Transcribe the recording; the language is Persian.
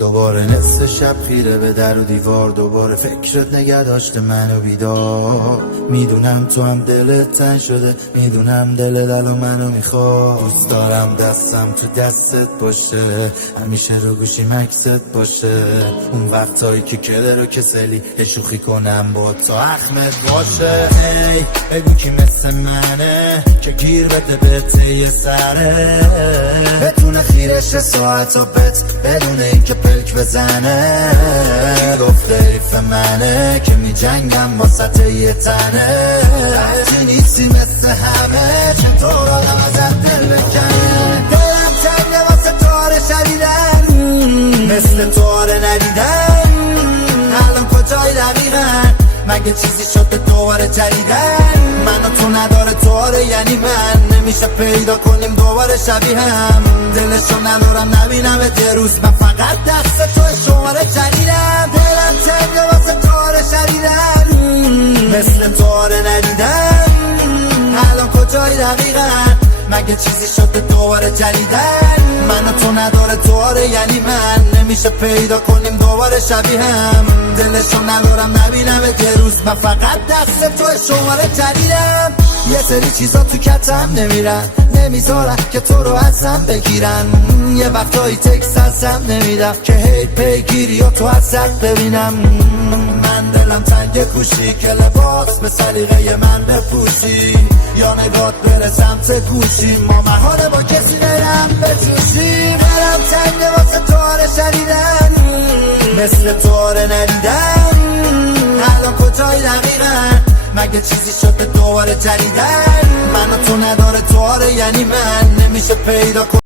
دوباره نصف شب خیره به در و دیوار، دوباره فکرت نگه داشته منو بیدار. میدونم تو هم دلت تنگ شده، میدونم دلت الان منو میخواد. دوست دارم دستم تو دستت باشه، همیشه رو گوشی مکست باشه. اون وقتایی که کله رو کسلی شوخی کنم با تو اخمت باشه. ای بگو کی مثل منه که گیر بده به یه سره، بتونه خیرش ساعت و بت بدونه این که پلک بزنه. گفته حیف منه که می جنگم با سطح یه تنه. وقتی نیستی مثل همه چطور آدم ازت دل بکنه. دلم تنگه واسه تاره شدیدن، مثل تاره ندیدن. الان کجای دقیقا؟ مگه چیزی شده دوباره جدیدن؟ من و تو نداره تواره، یعنی من نمیشه پیدا کنیم دوباره شبیه هم. دلشو ندارم نبینم یه روز، من فقط دست تو شماره جدیدم. دلم تنگه واسه تواره شدیدن، مثل تواره ندیدن. الان کجای دقیقا؟ مگه چیزی شده دوباره جدیدن؟ من و تو نداره تواره، یعنی من نمیشه پیدا کنیم دوباره شبیه هم. دلشو ندارم نبینم یه روز، من فقط دست تو شماره جدیدم. یه سری چیزا تو کتم نمیرن، نمیذارن که تو رو ازم بگیرن. یه وقتایی تکست ازم نمیدم که هی پیگیری و تو ازت ببینم. من دلم تنگ کوشی که لباس به سلیقه من بپوشی، یا نگات بره سمت گوشی، ما محاله با کسی برم بجوشیم. دلم تنگ واسه تاره شدیدن، مثل تاره ندیدن. الان کجای دقیقا؟ مگه چیزی شده دوباره جدیدن؟ من و تو نداره تواره، یعنی من نمیشه پیدا کنم.